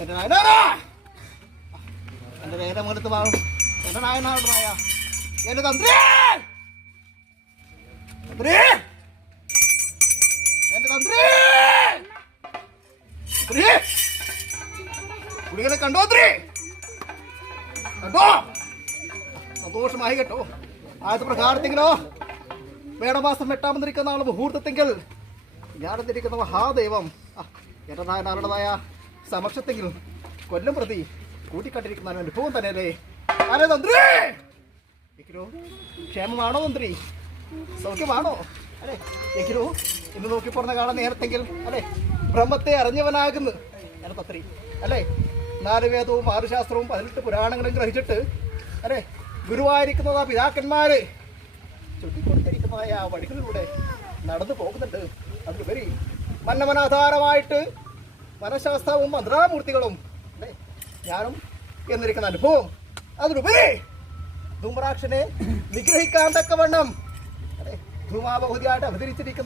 എന്റെ നായനാരാ, എന്റെ നേരം എടുത്ത് വാങ്ങും. എന്റെ നായനാരുടെ നായ, എന്റെ തന്ത്രി, തന്ത്രി, എന്റെ തന്ത്രി, തന്ത്രി, കുടികളെ കണ്ടോ തന്ത്രി? കണ്ടോ? സന്തോഷമായി കേട്ടോ. ആദ്യത്തെ പ്രകാരത്തെങ്കിലോ മേടമാസം 8-ാം നാൾ മുഹൂർത്തത്തെങ്കിൽ ഞാനെന്നിരിക്കുന്ന മഹാദൈവം എന്റെ നായനാരുടേതായ സമക്ഷത്തെങ്കിൽ കൊല്ലം പ്രതി കൂട്ടിക്കണ്ടിരിക്കുന്ന അനുഭവം തന്നെയല്ലേ. ആരേ തന്ത്രി? എങ്കിലോ ക്ഷേമമാണോ തന്ത്രി? സൗഖ്യമാണോ? അല്ലെ എങ്കിലോ ഇന്ന് നോക്കി പറഞ്ഞ കാണാൻ നേരത്തെങ്കിൽ അല്ലെ ബ്രഹ്മത്തെ അറിഞ്ഞവനാകുന്നു എന്റെ തന്ത്രി അല്ലെ. 4 വേദവും 6 ശാസ്ത്രവും 18 പുരാണങ്ങളും ഗ്രഹിച്ചിട്ട് അല്ലെ ഗുരുവായിരിക്കുന്നതാ പിതാക്കന്മാര് ചുറ്റിക്കൊടുത്തിരിക്കുന്നതായ ആ വഴികളിലൂടെ നടന്നു പോകുന്നുണ്ട്. അതിലുപരി മന്നമനാധാരമായിട്ട് മനഃശാസ്ത്രവും മന്ത്രാമൂർത്തികളും അല്ലെ ഞാനും എന്നിരിക്കുന്ന അനുഭവം. അതിലുപരി ധൂമ്രാക്ഷനെ നിഗ്രഹിക്കാൻ തക്കവണ്ണം അല്ലെ ധൂമാബഹുതിയായിട്ട് അവതരിച്ചിരിക്കുന്ന